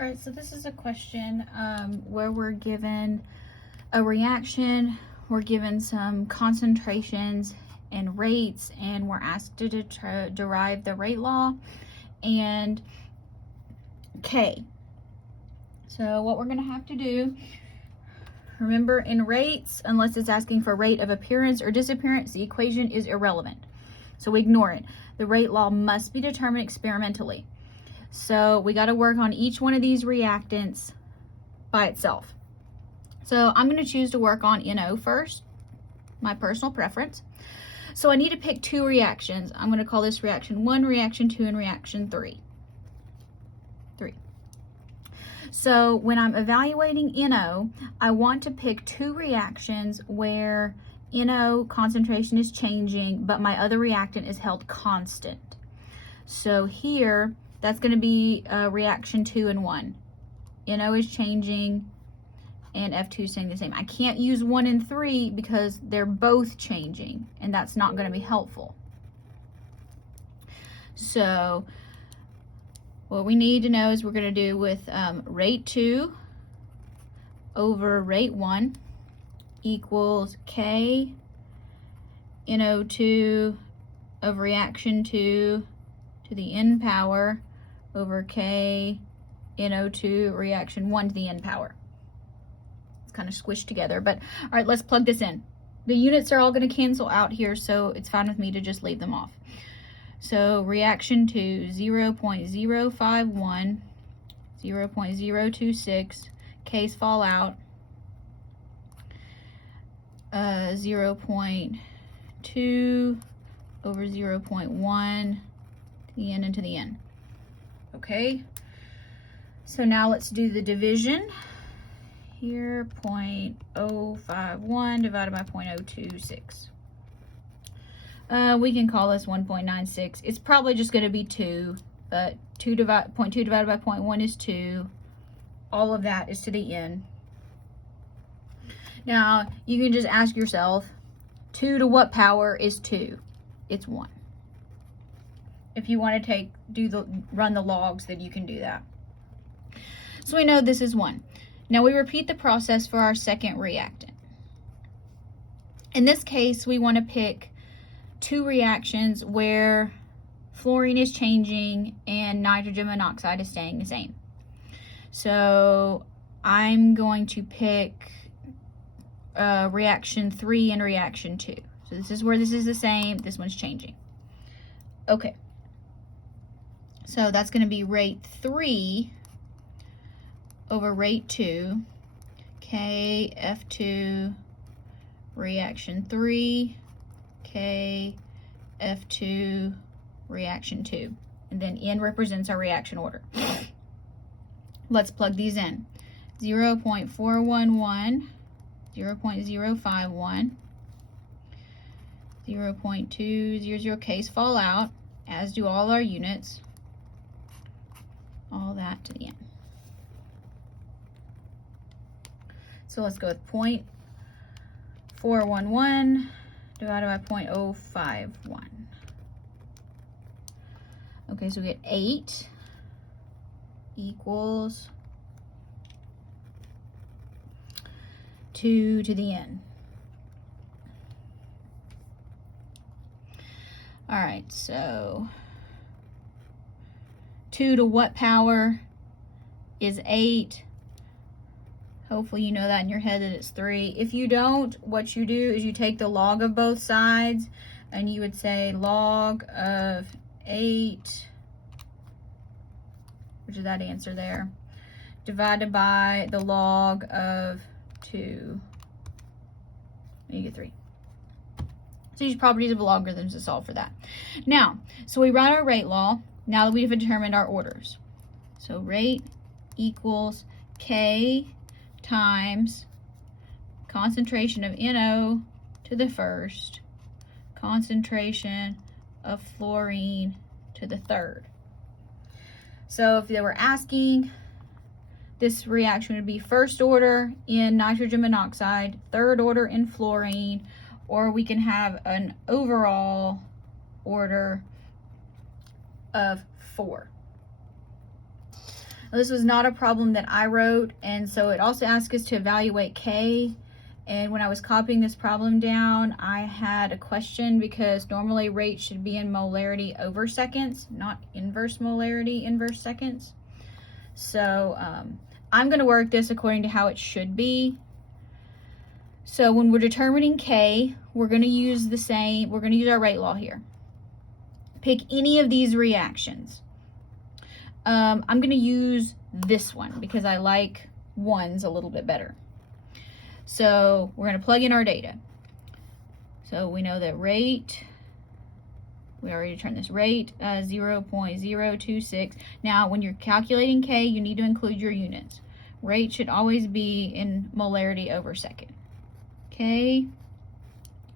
All right, so this is a question where we're given a reaction, we're given some concentrations and rates, and we're asked to derive the rate law and K. So what we're going to have to do, remember in rates, unless it's asking for rate of appearance or disappearance, the equation is irrelevant. So we ignore it. The rate law must be determined experimentally. So we got to work on each one of these reactants by itself. So I'm going to choose to work on NO first, my personal preference. So I need to pick two reactions. I'm going to call this reaction 1, reaction 2, and reaction 3. So when I'm evaluating NO, I want to pick two reactions where NO concentration is changing, but my other reactant is held constant. So here, that's going to be reaction 2 and 1. NO is changing and F2 is staying the same. I can't use 1 and 3 because they're both changing, and that's not going to be helpful. So what we need to know is we're going to do with rate 2 over rate 1 equals K NO2 of reaction 2 to the N power over K NO2 reaction 1 to the N power. It's kind of squished together, but all right, let's plug this in. The units are all going to cancel out here, so it's fine with me to just leave them off. So reaction 2, 0.051, 0.026, K's fall out, 0.2 over 0.1 to the N into the N. Okay, so now let's do the division. Here, 0.051 divided by 0.026. We can call this 1.96. It's probably just going to be 2, but 0.2 divided by 0.1 is 2. All of that is to the N. Now, you can just ask yourself, 2 to what power is 2? It's 1. If you want to run the logs, then you can do that. So we know this is 1. Now we repeat the process for our second reactant. In this case, we want to pick two reactions where fluorine is changing and nitrogen monoxide is staying the same. So I'm going to pick reaction 3 and reaction 2. So this is where this is the same, this one's changing. Okay. So that's going to be rate 3 over rate 2, K F2 reaction 3, K F2 reaction 2. And then N represents our reaction order. Let's plug these in. 0.411, 0.051, 0.200, K's fall out, as do all our units. All that to the N. So let's go with 0.411 divided by 0.051. Okay, so we get 8 equals 2 to the N. All right, so 2 to what power is 8? Hopefully you know that in your head that it's 3. If you don't, what you do is you take the log of both sides and you would say log of 8, which is that answer there, divided by the log of 2, and you get 3. So use properties of logarithms to solve for that. Now, so we write our rate law now that we've determined our orders. So rate equals K times concentration of NO to the first, concentration of fluorine to the third. So if they were asking, this reaction would be first order in nitrogen monoxide, third order in fluorine, or we can have an overall order of 4. This was not a problem that I wrote, and so it also asks us to evaluate K. And when I was copying this problem down, I had a question because normally rate should be in molarity over seconds, not inverse molarity inverse seconds. So I'm going to work this according to how it should be. So when we're determining K, we're going to use our rate law here. Pick any of these reactions. I'm going to use this one because I like ones a little bit better. So we're going to plug in our data. So we know that rate, we already determined this, rate 0.026. Now when you're calculating K, you need to include your units. Rate should always be in molarity over second. K,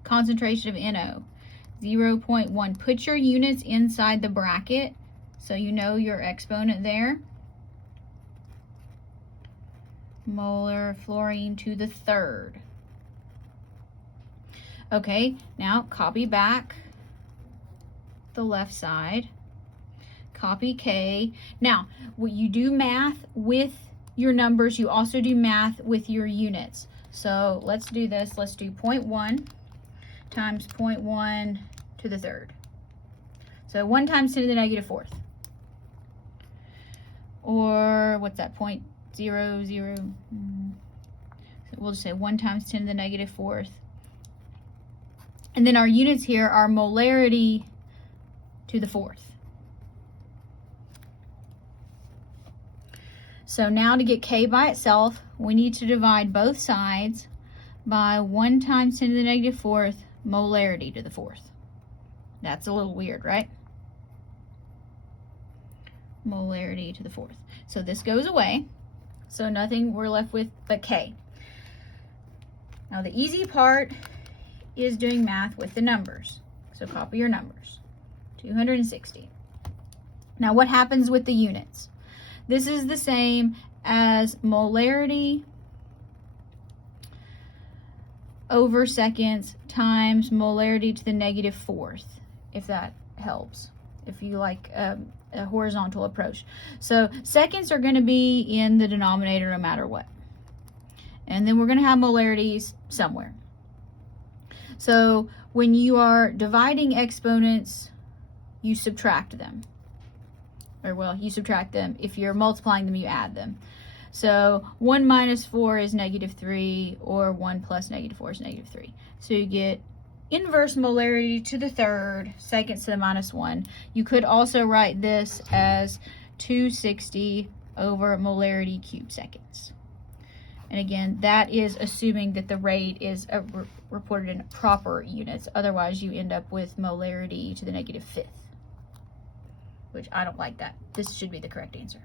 concentration of NO, 0.1. Put your units inside the bracket so you know your exponent there. Molar fluorine to the third. Okay, now copy back the left side. Copy K. Now, when you do math with your numbers, you also do math with your units. So let's do this. Let's do 0.1 times 0.1 to the third. So 1 times 10 to the negative fourth. Or what's that, 0.00? So we'll just say 1 times 10 to the negative fourth. And then our units here are molarity to the fourth. So now to get K by itself, we need to divide both sides by 1 times 10 to the negative fourth molarity to the fourth. That's a little weird, right? Molarity to the fourth. So this goes away. So nothing we're left with but K. Now the easy part is doing math with the numbers. So copy your numbers. 260. Now what happens with the units? This is the same as molarity over seconds times molarity to the negative fourth, if that helps, if you like a horizontal approach. So seconds are going to be in the denominator no matter what. And then we're going to have molarities somewhere. So when you are dividing exponents, you subtract them. Or well, you subtract them. If you're multiplying them, you add them. So 1 minus 4 is negative 3, or 1 plus negative 4 is negative 3. So you get inverse molarity to the third, seconds to the minus 1. You could also write this as 260 over molarity cubed seconds. And again, that is assuming that the rate is reported in proper units. Otherwise, you end up with molarity to the negative fifth, which I don't like that. This should be the correct answer.